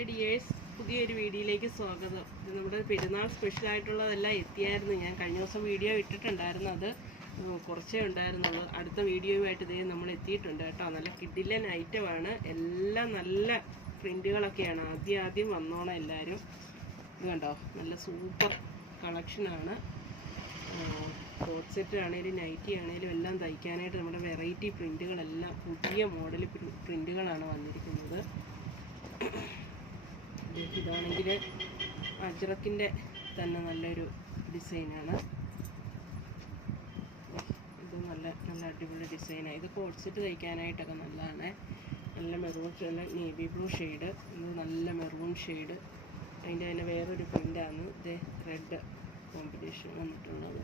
Hi dears പുതിയൊരു വീഡിയോയിലേക്ക് സ്വാഗതം. നമ്മുടെ പെരുന്നാൾ സ്പെഷ്യൽ ആയിട്ടുള്ളതെല്ലാം എത്തിയായിരുന്നു. ഞാൻ കഴിഞ്ഞ ദിവസം വീഡിയോ ഇട്ടിട്ടുണ്ടായിരുന്നു അത്. കുറച്ചേ ഉണ്ടായിരുന്നുള്ളൂ. അടുത്ത വീഡിയോയുമായിട്ട് ഇതേ നമ്മൾ എത്തിയിട്ടുണ്ട് കേട്ടോ. നല്ല കിഡിലൻ ഐറ്റമാണ് എല്ലാം നല്ല പ്രിന്റുകളൊക്കെയാണ് ആദ്യം ആദ്യം വന്നോണം എല്ലാവരും ഇത് കണ്ടോ? നല്ല സൂപ്പർ കളക്ഷനാണ് കോട്ട് സെറ്റ് ആണേലും നൈറ്റി ആണെങ്കിലും എല്ലാം തയ്ക്കാനായിട്ട് നമ്മുടെ വെറൈറ്റി പ്രിന്റുകളെല്ലാം പുതിയ മോഡൽ പ്രിന്റുകളാണ് വന്നിരിക്കുന്നത്. ഇതാണെങ്കിൽ അജ്രക്കിന്റെ തന്നെ നല്ലൊരു ഡിസൈനാണ്. ഇത് നല്ല നല്ല അടിപൊളി ഡിസൈനാണ്. ഇത് കോഴ്സിട്ട് തയ്ക്കാനായിട്ടൊക്കെ നല്ലതാണ്. നല്ല മെറൂൺ നല്ല നേവി ബ്ലൂ ഷെയ്ഡ് ഇത് നല്ല മെറൂൺ ഷെയ്ഡ് അതിന്റെ തന്നെ വേറൊരു പ്രിന്റാണ് ഇത് റെഡ് കോമ്പിനേഷൻ വന്നിട്ടുള്ളത്.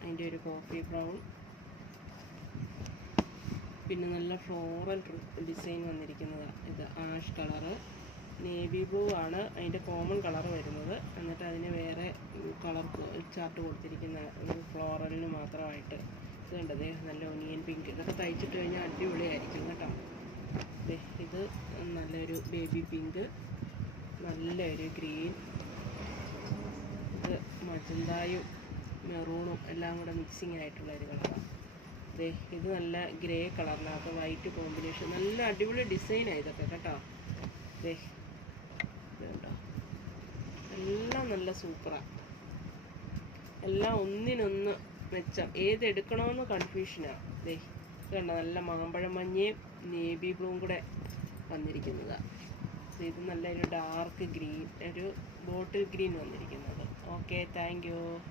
അതിന്റെ ഒരു കോഫി ബ്രൗൺ പിന്നെ നല്ല ഫ്ലോറൽ ഡിസൈൻ വന്നിരിക്കുന്നതാണ് ഇത്. നേവി ബ്ലൂ ആണ് അതിന്റെ കോമൺ കളർ വരുന്നത്. എന്നിട്ട് അതിന് വേറെ കളർ ചാർട്ട് കൊടുത്തിരിക്കുന്ന ഫ്ലോറലിന് മാത്രമായിട്ട് ഇത് കണ്ടത് നല്ല ഒനിയൻ പിങ്ക് ഇതൊക്കെ തയ്ച്ചിട്ട് കഴിഞ്ഞാൽ അടിപൊളിയായിരിക്കും കേട്ടോ. ഇത് നല്ലൊരു ബേബി പിങ്ക് നല്ലൊരു ഗ്രീൻ ഇത് മജന്തായും മെറൂണും എല്ലാം കൂടെ മിക്സിങ് ആയിട്ടുള്ള ഒരു കളറാണ് ദേ ഇത് നല്ല ഗ്രേ കളറിനകത്ത് വൈറ്റ് കോമ്പിനേഷൻ നല്ല അടിപൊളി ഡിസൈനാണ് ഇതൊക്കെ കേട്ടോ. ദേ എല്ലാം നല്ല സൂപ്പറാണ് എല്ലാം ഒന്നിനൊന്ന് മെച്ചം. ഏത് എടുക്കണമെന്ന് കൺഫ്യൂഷനാണ് ദേ കണ്ട? നല്ല മാമ്പഴം മഞ്ഞയും നേവി ബ്ലൂവും കൂടെ വന്നിരിക്കുന്നതാണ് ഇത് നല്ലൊരു ഡാർക്ക് ഗ്രീൻ ഒരു ബോട്ടിൽ ഗ്രീൻ വന്നിരിക്കുന്നത്. Okay thank